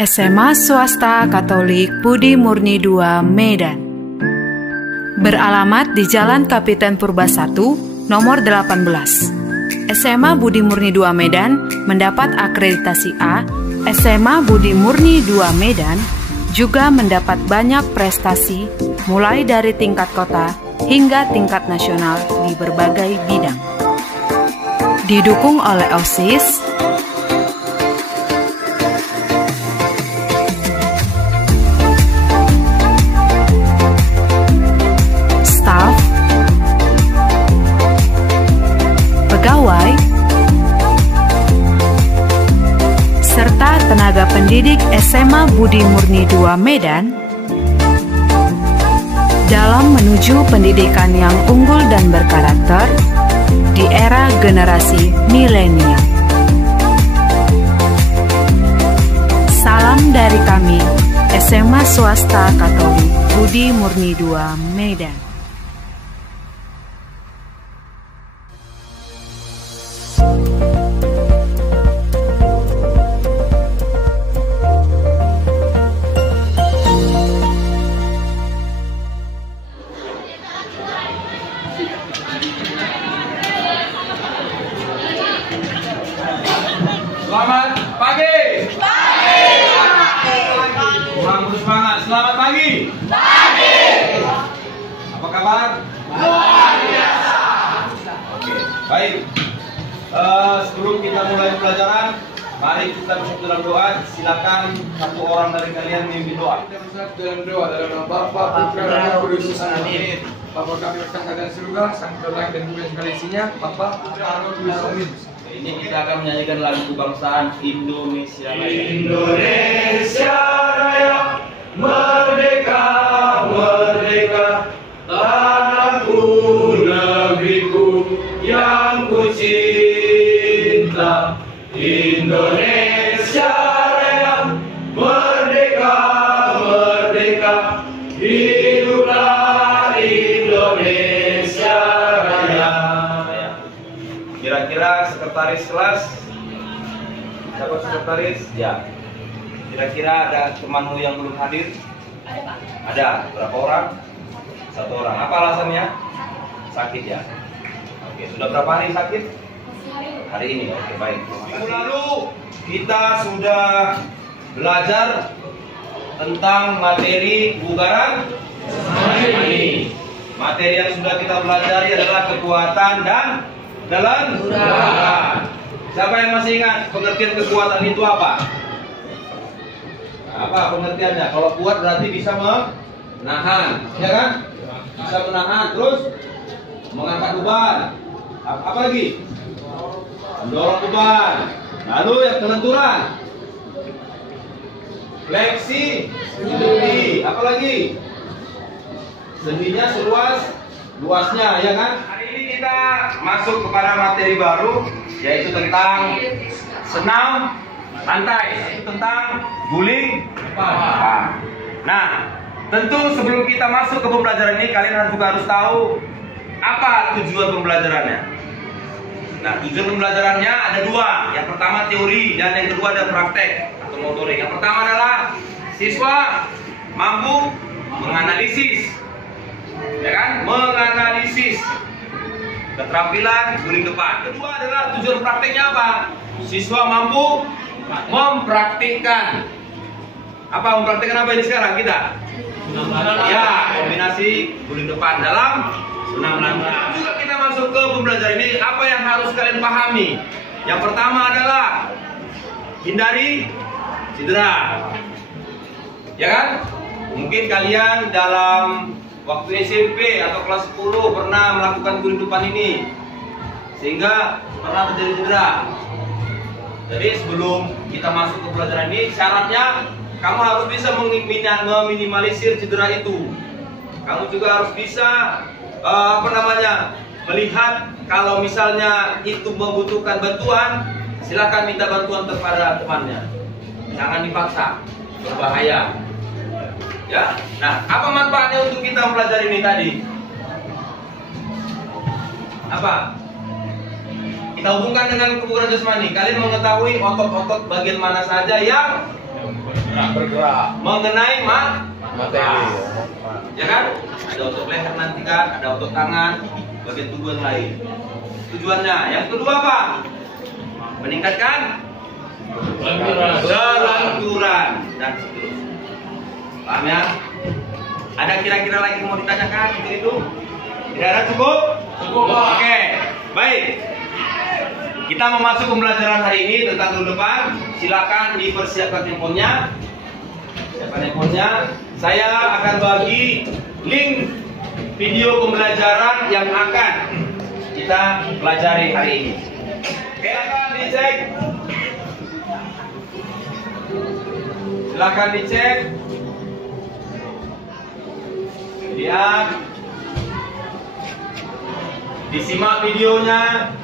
SMA Swasta Katolik Budi Murni II Medan. Beralamat di Jalan Kapiten Purba 1, nomor 18. SMA Budi Murni II Medan mendapat akreditasi A. SMA Budi Murni II Medan juga mendapat banyak prestasi mulai dari tingkat kota hingga tingkat nasional di berbagai bidang. Didukung oleh OSIS, staf, pegawai, serta tenaga pendidik SMA Budi Murni II Medan dalam menuju pendidikan yang unggul dan berkarakter di era generasi milenial. Salam dari kami, SMA Swasta Katolik Budi Murni II Medan. Selamat pagi. Kurang bersemangat. Selamat pagi. Apa kabar? Luar biasa. Oke, baik. Sebelum kita mulai pelajaran, mari kita bersatu dalam doa. Silakan satu orang dari kalian memimpin doa. Kita bersatu dalam doa dalam nama Bapa, Putra, dan Roh Kudus. Amin. Bapa kami yang berada di surga, sang terbaik dan bukan segala isinya. Bapa, Putra, dan Roh Kudus. Amin. Ini kita akan menyanyikan lagu kebangsaan Indonesia Raya. Indonesia Raya, merdeka, merdeka, tanahku, negeriku yang ku cinta. Indonesia Raya, merdeka, merdeka, hiduplah Indonesia Raya. Kira-kira sekretaris kelas, siapa sekretaris? Ya. Kira-kira ada temanmu yang belum hadir? Ada, Pak. Ada. Berapa orang? Satu orang. Apa alasannya? Sakit ya. Oke. Sudah berapa hari sakit? Hari ini. Oke, baik. Minggu lalu kita sudah belajar tentang materi bugaran jasmani. Materi yang sudah kita pelajari adalah kekuatan dan kelenturan. Siapa yang masih ingat pengertian kekuatan itu apa? Apa pengertiannya? Kalau kuat berarti bisa menahan, ya kan? Bisa menahan, terus mengangkat beban. Apa lagi? Mendorong beban. Lalu yang kelenturan, fleksi, sendi. Apa lagi? Sendinya luasnya, ya kan? Hari ini kita masuk kepada materi baru, yaitu tentang senam santai, yaitu tentang guling depan. Nah, tentu sebelum kita masuk ke pembelajaran ini, kalian harus tahu apa tujuan pembelajarannya. Nah, tujuan pembelajarannya ada dua. Yang pertama teori dan yang kedua ada praktek atau motorik. Yang pertama adalah siswa mampu menganalisis, ya kan? Menganalisis keterampilan guling depan. Kedua adalah tujuan prakteknya apa? Siswa mampu mempraktikkan. Apa mempraktikkan apa ini sekarang kita? Ya, kombinasi guling depan dalam senam langkah. Juga kita masuk ke pembelajaran ini, apa yang harus kalian pahami? Yang pertama adalah hindari cedera. Ya kan? Mungkin kalian dalam waktu SMP atau kelas 10 pernah melakukan guling depan ini, sehingga pernah terjadi cedera. Jadi sebelum kita masuk ke pelajaran ini, syaratnya kamu harus bisa meminimalisir cedera itu. Kamu juga harus bisa melihat kalau misalnya itu membutuhkan bantuan, silakan minta bantuan kepada temannya. Jangan dipaksa, berbahaya. Ya. Nah, apa manfaatnya untuk kita mempelajari ini tadi? Apa? Kita hubungkan dengan kebugaran jasmani. Kalian mengetahui otot-otot bagian mana saja yang bergerak mengenai materi. ya kan? Ada otot leher nanti kan, ada otot tangan, bagian tubuh yang lain. Tujuannya. Yang kedua apa? Meningkatkan kelenturan dan seterusnya. Paham ya? Ada kira-kira lagi yang mau ditanyakan itu? Tidak ada, cukup? Cukup, Pak. Oke, baik. Kita mau masuk pembelajaran hari ini tentang dulu depan. Silakan dipersiapkan handphonenya. Siapkan handphonenya. Saya akan bagi link video pembelajaran yang akan kita pelajari hari ini. Silakan dicek. Silakan dicek. Lihat. Disimak videonya.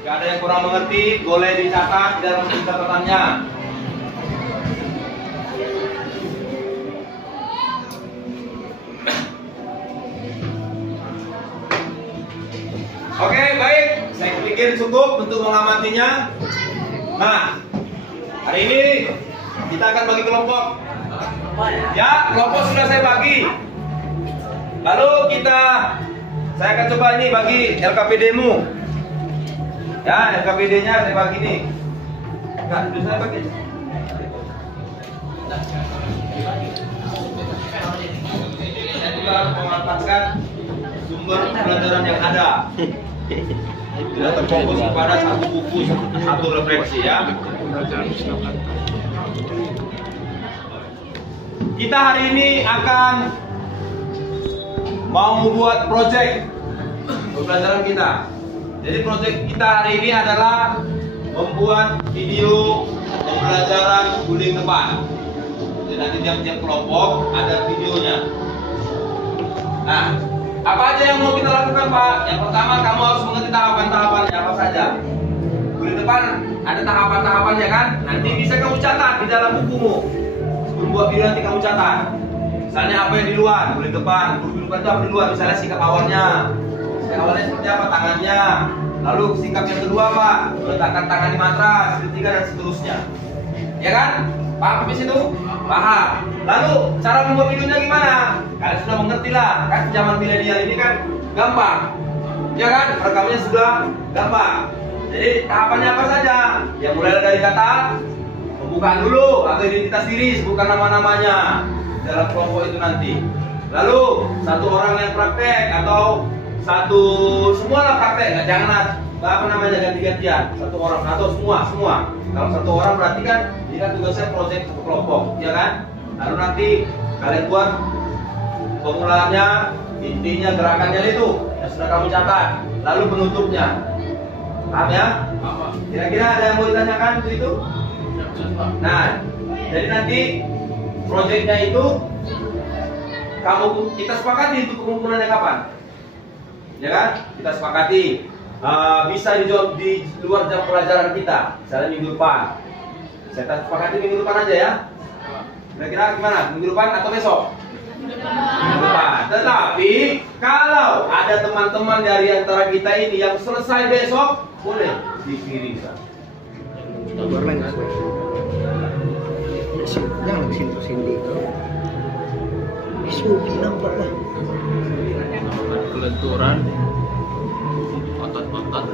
Jika ada yang kurang mengerti, boleh dicatat di dalam catatannya. Oke, baik. Saya pikir cukup untuk mengamatinya. Nah, hari ini kita akan bagi kelompok. Ya, kelompok sudah saya bagi. Lalu saya akan coba ini bagi LKPD-mu. Ya, LKPD-nya saya bagi nih. Enggak, itu saya bagi. Saya juga harus memanfaatkan sumber pelajaran yang ada. Tidak terfokus kepada satu buku, satu refleksi ya. Kita hari ini akan mau membuat project pembelajaran kita. Jadi project kita hari ini adalah membuat video pembelajaran guling depan. Jadi nanti tiap-tiap kelompok ada videonya. Nah, apa aja yang mau kita lakukan, Pak? Yang pertama, kamu harus mengerti tahapan-tahapannya apa saja. Guling depan ada tahapan-tahapannya kan? Nanti bisa kamu catat di dalam bukumu. Sebelum buat video nanti kamu catat. Misalnya apa yang di luar, guling depan. Guling depan itu apa di luar? Misalnya sikap awalnya. Sikap awalnya seperti apa? Tangannya. Lalu sikap yang kedua apa? Meletakkan tangan di matras, ketiga dan seterusnya. Ya kan? Paham di situ? Paham. Lalu cara membuat videonya gimana? Kalian sudah mengerti lah. Kan zaman milenial ini kan gampang. Ya kan? Rekamnya sudah gampang. Jadi tahapannya apa saja? Ya mulai dari kata pembukaan dulu atau identitas diri, sebutkan nama-namanya dalam kelompok itu nanti. Lalu satu orang yang praktek atau semua lah praktek, jangan apa namanya ganti-gantian, satu orang atau semua. Kalau satu orang berarti kan ini kan tugasnya proyek satu kelompok, ya kan? Lalu nanti kalian buat pemulaannya, intinya gerakannya itu yang sudah kamu catat, lalu penutupnya. Paham ya? Kira-kira ada yang mau ditanyakan itu? Nah, jadi nanti proyeknya itu kita sepakati untuk pengumpulannya kapan? Ya kan? Kita sepakati bisa dijawab di luar jam pelajaran kita, misalnya minggu depan. Saya sepakati minggu depan aja ya. Kira-kira gimana? Minggu depan atau besok? Minggu depan. Tetapi kalau ada teman-teman dari antara kita ini yang selesai besok, boleh dikirimkan. Jangan sini Isuki nampak lah. Kelenturan otot-otot.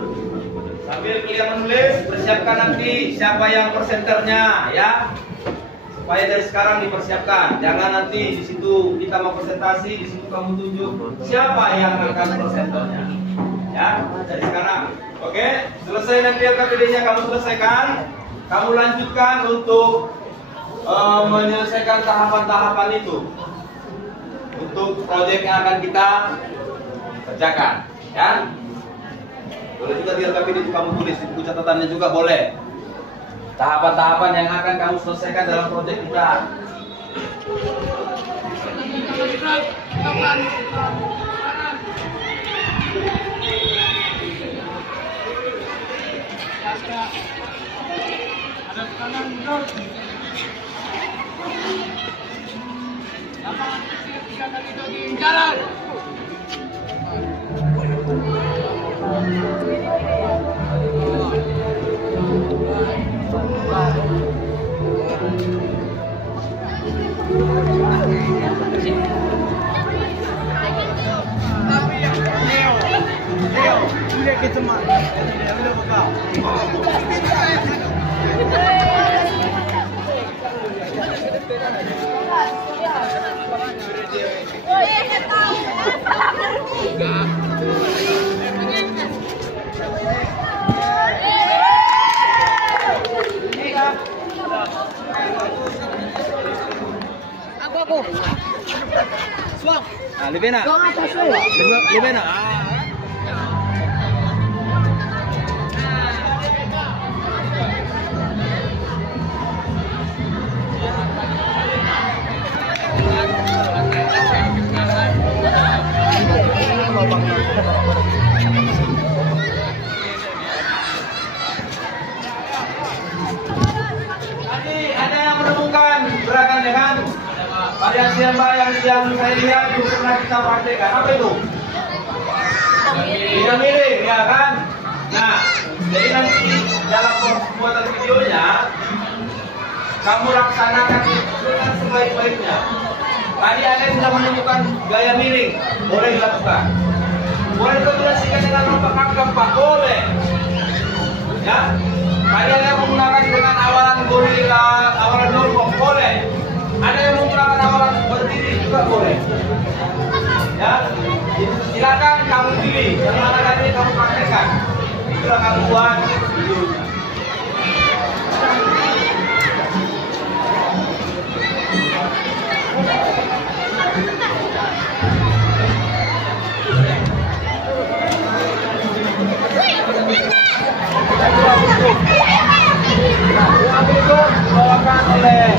Sambil kalian menulis, persiapkan nanti siapa yang presenternya ya. Supaya dari sekarang dipersiapkan. Jangan nanti di situ kita mau presentasi, di situ kamu tunjuk siapa yang akan presenternya. Ya, dari sekarang. Oke, selesai nanti LKPD-nya kamu selesaikan. Kamu lanjutkan untuk menyelesaikan tahapan-tahapan itu untuk proyek yang akan kita kerjakan, ya. Boleh juga di LKPD itu kamu tulis di buku catatannya juga boleh. Tahapan-tahapan yang akan kamu selesaikan dalam proyek kita. Jalan. Nah, lebih nak. Lebih nak. Tadi ada yang menemukan gerakan dengan variasi yang saya lihat belum pernah kita praktekkan. Apa itu? Tidak miring, ya kan? Nah, jadi nanti dalam pembuatan videonya kamu laksanakan dengan sebaik-baiknya. Tadi ada yang sudah menemukan gaya miring, boleh dilakukan. Boleh kombinasikan dengan lompat angkat, Pak, boleh. Ya, tadi ada yang menggunakan dengan awalan gorila, awalan normal, boleh. Ada yang menggunakan awalan berdiri juga boleh. Ya, silakan kamu pilih yang mana tadi kamu praktekkan. Itulah kamu buat videonya. Bawakan oleh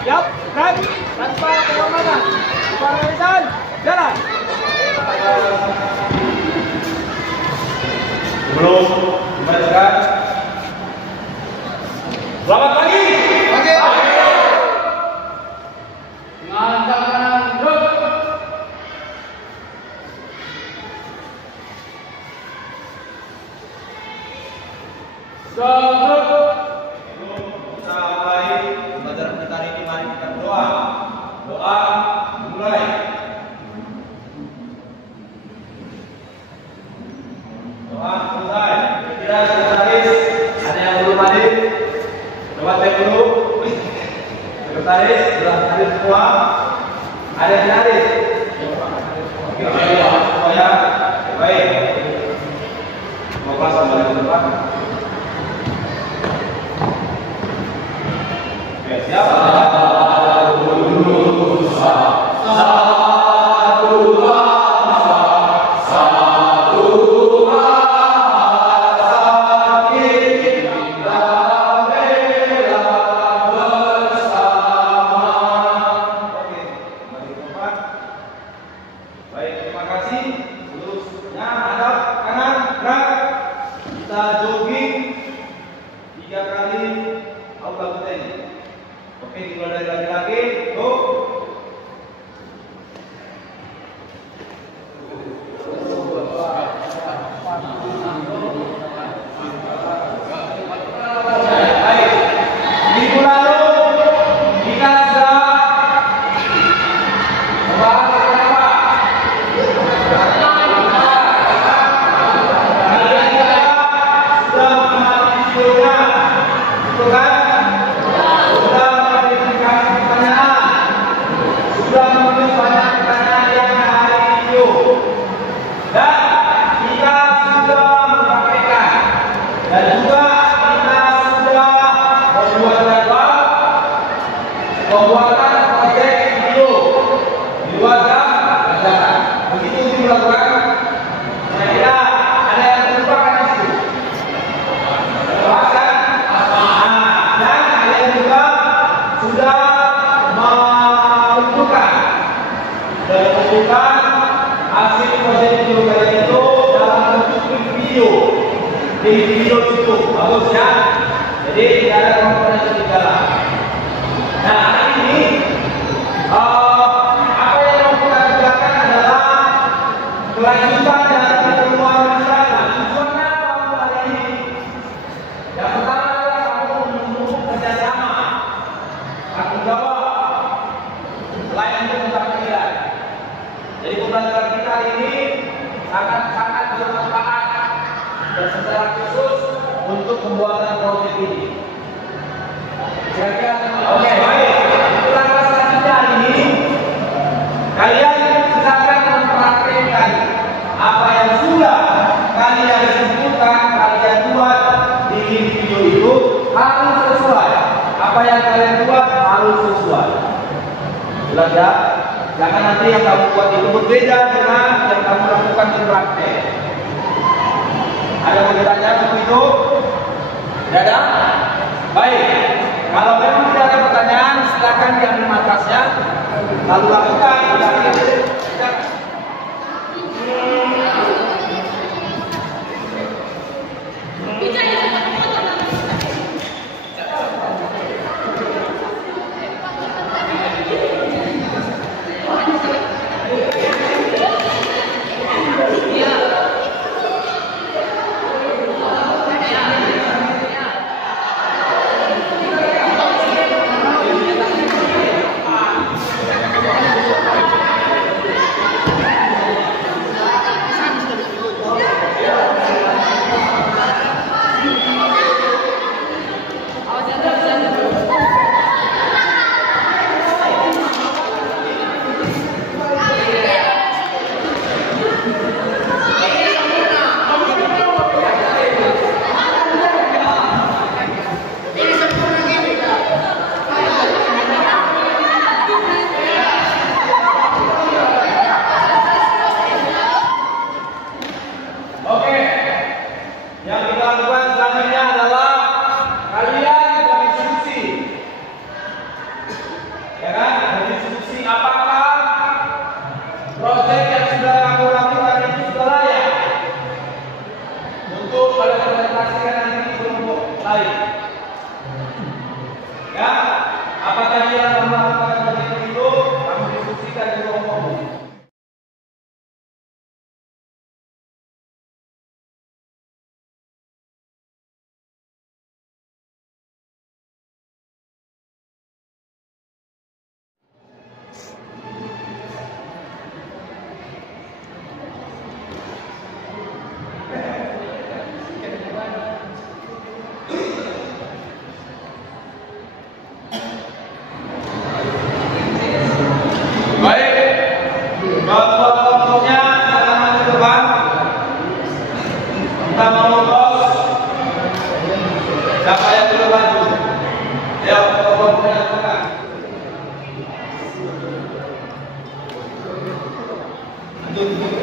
Yap, kan? Tanpa kemana-mana. Pemeriksaan, jalan. Belum dibacakan. Selamat pagi. Oke. Tangan gerak. Sampai pelajaran kita hari ini, mari kita berdoa. Doa mulai. Doa selesai. Kira sekretaris ada yang belum hadir? Coba cek dulu. Sekretaris sudah hadir semua. Ada yang hadir? Oke, semua ya. Baik. Mau kelas kembali ke depan. Oke, siap. Baik, terima kasih. Seterusnya hadap kanan, gerak. Kita jogging 3 kali outlaw ini. Oke, dimulai dari laki-laki. Go. Baik. Minggu lalu kita sudah membahas pembuatan proyek video di luar jam pelajaran. Begitu dilakukan, kira-kira ada yang terlupakan di situ. Terlupakan. Dan kalian juga sudah menentukan hasil proyek video kalian itu dalam bentuk video. Di video itu bagus ya. Jadi tidak ada pembuatan proyek ini. Oke, baik. Langkah selanjutnya ini kalian silakan mempraktikkan apa yang sudah kalian sebutkan, kalian buat di video itu harus sesuai. Apa yang kalian buat harus sesuai. Jelas ya? Jangan nanti yang kamu buat itu berbeda dengan yang kamu lakukan di praktek. Ada yang bertanya untuk itu? Tidak ada? Baik. Kalau memang tidak ada pertanyaan, silakan diambil matlasnya, lalu lakukan.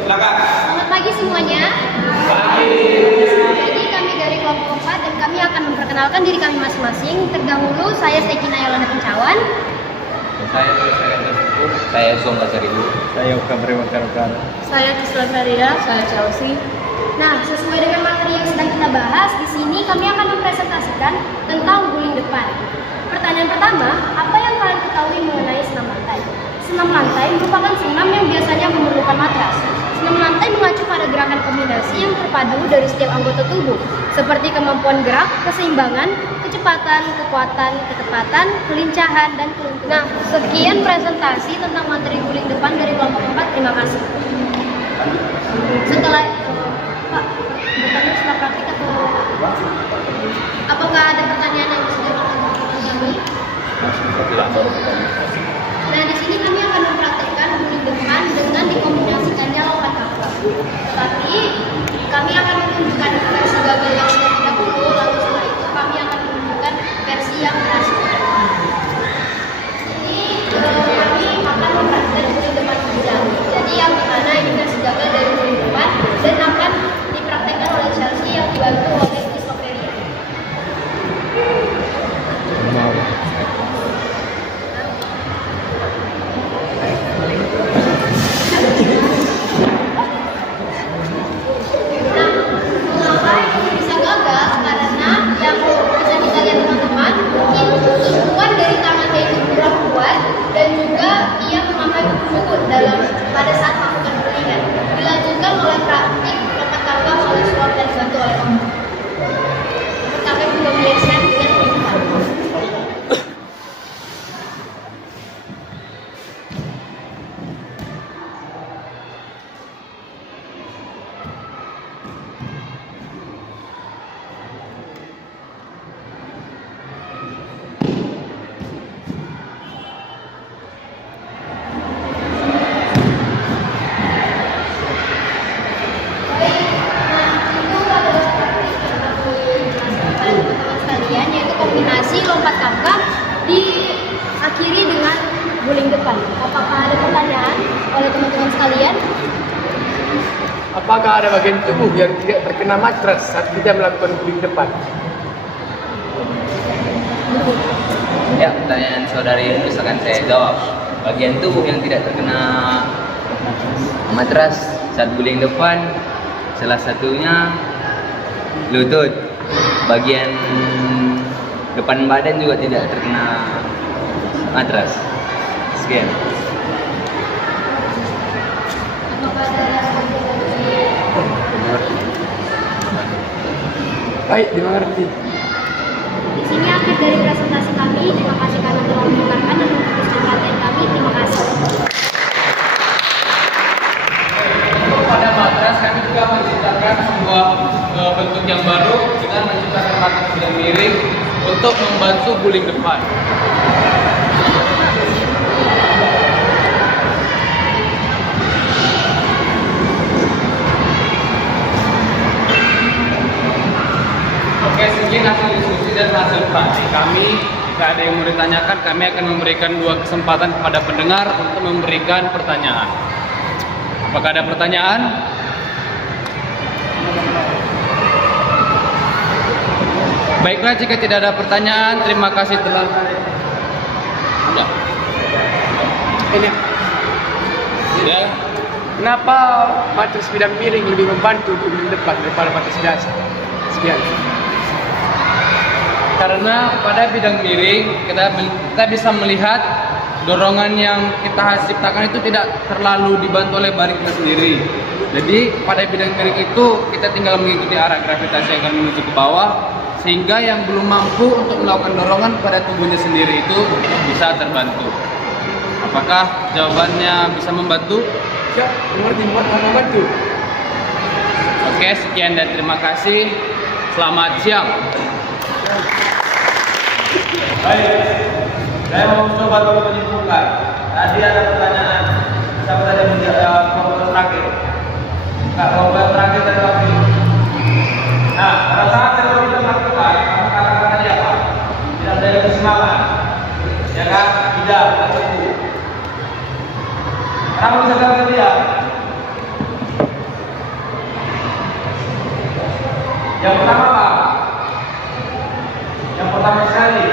Selamat pagi semuanya. Jadi kami dari kelompok 4 dan kami akan memperkenalkan diri kami masing-masing. Terdahulu saya Sekina Yolanda Pencawan. Saya Zom Lazaribu. Saya Ukabri Wakar-Wakar. Saya Kislan Maria. Saya Chelsea. Nah, sesuai dengan materi yang sedang kita bahas, di sini kami akan mempresentasikan tentang guling depan. Pertanyaan pertama, apa yang kalian ketahui mengenai senam lantai? Senam lantai merupakan senam yang biasanya memerlukan matras. Senam lantai mengacu pada gerakan kombinasi yang terpadu dari setiap anggota tubuh, seperti kemampuan gerak, keseimbangan, kecepatan, kekuatan, ketepatan, kelincahan, dan keuntungan. Nah, sekian presentasi tentang materi guling depan dari kelompok 4. Terima kasih. Setelah Pak, bertanya setelah praktik atau apakah ada pertanyaan yang bisa dilakukan kami? Nah, di sini kami akan mempraktikkan guling depan dengan dikombinasikannya lawan kaki. Tapi kami akan menunjukkan versi gagal yang sudah tidak dulu, lalu setelah itu kami akan menunjukkan versi yang berhasil. Ini kami akan mempraktikkan guling depan bidang. Jadi yang mana ini versi gagal dari guling depan dan akan dipraktikkan oleh Chelsea yang dibantu oleh Christopheria. apakah ada bagian tubuh yang tidak terkena matras saat kita melakukan guling depan? Ya, pertanyaan saudari ini akan saya jawab. Bagian tubuh yang tidak terkena matras saat guling depan, salah satunya lutut. Bagian depan badan juga tidak terkena matras. Sekian. Baik, dimengerti. Di sini akhir dari presentasi kami. Terima kasih karena telah mendengarkan dan mengikuti pelatihan kami. Terima kasih. Untuk pada matras kami juga menciptakan sebuah bentuk yang baru dengan menciptakan matras yang miring untuk membantu guling depan. Oke, sekian hasil diskusi dan hasil praktik kami. Jika ada yang mau ditanyakan, kami akan memberikan 2 kesempatan kepada pendengar untuk memberikan pertanyaan. Apakah ada pertanyaan? Baiklah, jika tidak ada pertanyaan, terima kasih telah. Sudah. Ini. Ya. Kenapa matras bidang miring lebih membantu guling depan daripada matras dasar? Sekian. Karena pada bidang miring kita bisa melihat dorongan yang kita ciptakan itu tidak terlalu dibantu oleh badan kita sendiri. Jadi pada bidang miring itu kita tinggal mengikuti arah gravitasi yang akan menuju ke bawah, sehingga yang belum mampu untuk melakukan dorongan pada tubuhnya sendiri itu bisa terbantu. Apakah jawabannya bisa membantu? Ya, membantu. Oke, sekian dan terima kasih. Selamat siang. Baik, saya mau coba dulu menyimpulkan. Tadi ada pertanyaan, siapa tadi menjawab kelompok terakhir? Kelompok terakhir dari waktu. Nah, pada saat saya kita melakukan, kamu katakan tadi apa? Tidak ada keseimbangan, ya kan? Tidak, atau itu. Kenapa bisa katakan tidak? Yang pertama apa? Yang pertama sekali,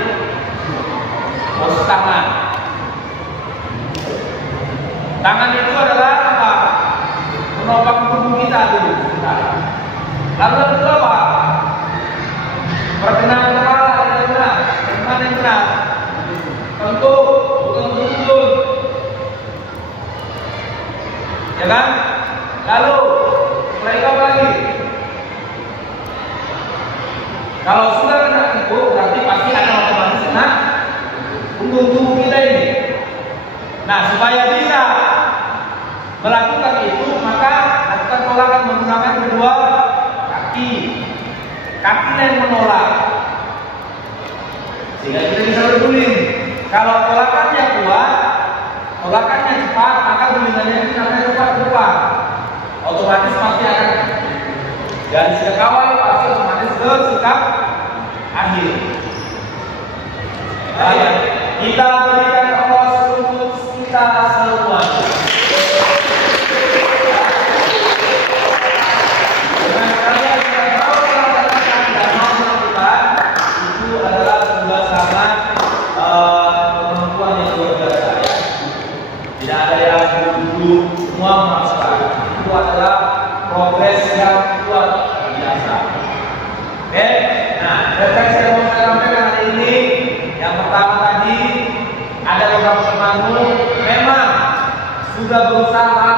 posisi tangan. Tangan itu adalah apa? Menopang tubuh kita dulu. Lalu yang kedua apa? Pergelangan kepala yang benar. Bagaimana yang benar? Tentu bukan turun. Ya kan? Lalu mulai apa lagi? Kalau sudah kena itu, berarti pasti ada otomatis kena punggung tubuh kita ini. Nah, supaya bisa melakukan itu, maka lakukan tolakan menggunakan kedua kaki. Kakinya yang menolak, sehingga kita bisa berguling. Kalau tolakannya kuat, tolakannya cepat, maka gulingannya itu akan cepat keluar. Otomatis pasti akan dari sikap awal pasti otomatis ke sikap akhir. Baik, kita berikan aplaus untuk kita semua. Dengan kalian yang mau melaksanakan dan mau melakukan, itu adalah sebuah sangat kemampuan yang luar biasa. Ya. Tidak ada yang duduk semua memaksakan. Itu adalah progres yang kuat biasa. Oke, nah refleksi yang mau saya sampaikan hari ini, yang pertama tadi ada beberapa temanmu memang sudah berusaha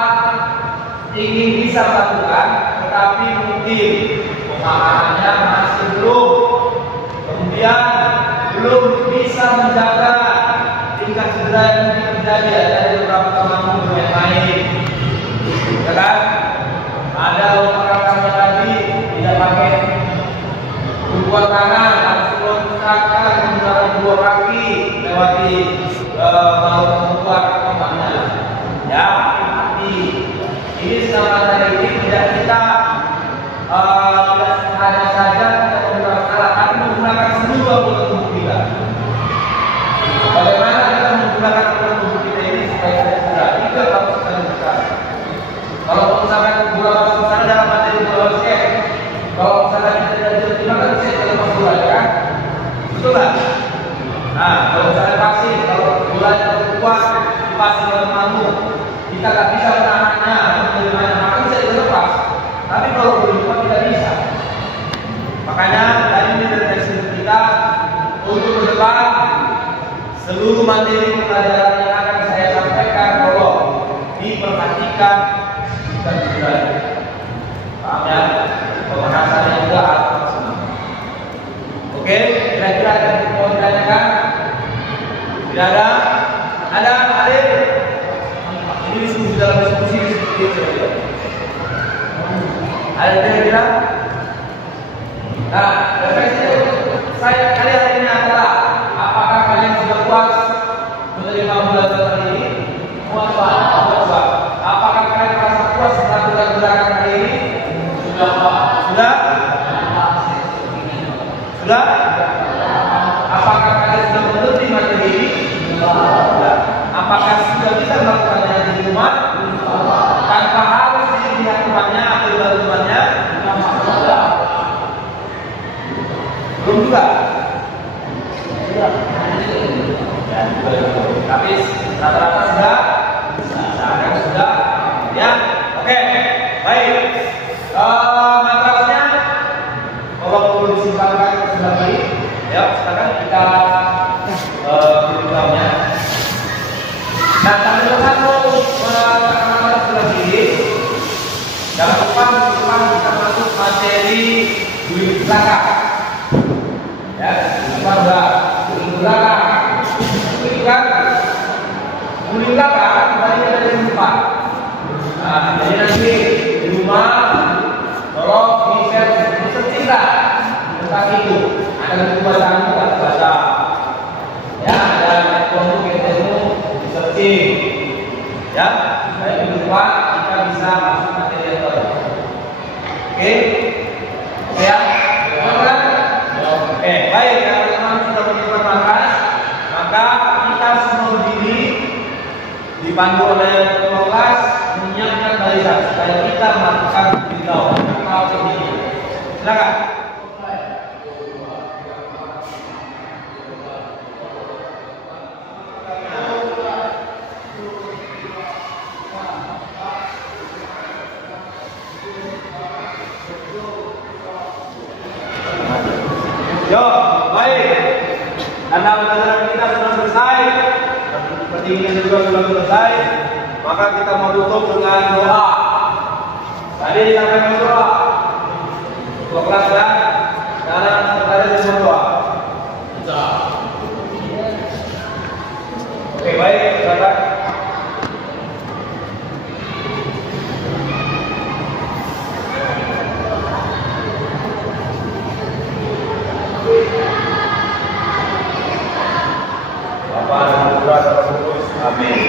ingin bisa melakukan, tetapi mungkin pemahamannya masih belum, kemudian belum bisa menjaga tingkat cedera yang mungkin terjadi. Ada beberapa temanmu yang lain, kan? Ada rekan-rekannya tadi tidak pakai tumpuan tangan, harus menggunakan menggunakan dua kaki lewati membuat kemana. Ya, hati. Ini selama hari ini tidak kita tidak hanya saja kita menggunakan salah, tapi menggunakan seluruh anggota tubuh kita. Bagaimana kita menggunakan anggota tubuh kita ini supaya tidak cedera? Itu harus kita lakukan. Kalau misalkan beberapa besar Kalau misalnya kita tidak bisa terima kan bisa kita lepas gula, ya kan? Betul nggak? Nah, kalau misalnya vaksin, kalau gulanya terlalu kuat, pasti dalam mampu, kita nggak bisa menahannya, menerimanya, maka bisa dilepas. Tapi kalau belum kuat tidak bisa. Makanya dari deteksi kita untuk ke depan seluruh materi pelajaran yang akan saya sampaikan tolong diperhatikan dan dipelajari. Paham ya? Pembahasannya juga harus maksimal. Oke, kira-kira ada yang mau ditanyakan? Tidak ada? Ada hadir? Ini diskusi dalam diskusi seperti itu. Ada kira-kira? Nah, refleksi saya kalian hari ini adalah apakah kalian sudah puas menerima belajar hari ini? Puas. Apakah kalian merasa puas setelah belajar hari ini? Sudah? Apakah kalian sudah mengerti materi ini? Sudah. Apakah sudah bisa melakukannya di rumah? Tanpa harus dilihat temannya atau dibantu temannya? Belum juga. Tapi rata-rata sudah. Sudah. Ya. Oke. Baik. Matrasnya kalau perlu disimpankan sudah baik. Ya, sekarang kita beritahunya. Nah, sambil menunggu matras sudah ini, jangan lupa kita masuk materi bulan belakang. Ya, bulan belakang. Itu kan bulan belakang tadi ada di rumah. Nah, jadi nanti di rumah tolong di-searching lah tentang itu. Ada buku bacaan bukan baca. Ya, ada kelompok yang di-searching. Ya, supaya di rumah kita bisa masuk materi yang baru. Oke? Ya? Oke, baik. Kalau teman-teman sudah menyiapkan matras, maka kita semua berdiri dipandu oleh kelas menyiapkan barisan supaya kita melakukan beritahu atau berdiri. Silakan. Yo, baik. Karena pelajaran kita sudah selesai, pertandingan juga sudah selesai, maka kita mau tutup dengan doa. Tadi sampai berdoa. Dua kelas ya. Sekarang kita berdoa. Oke, baik, silakan. Amin.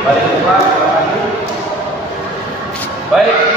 Baik, terima kasih. Baik.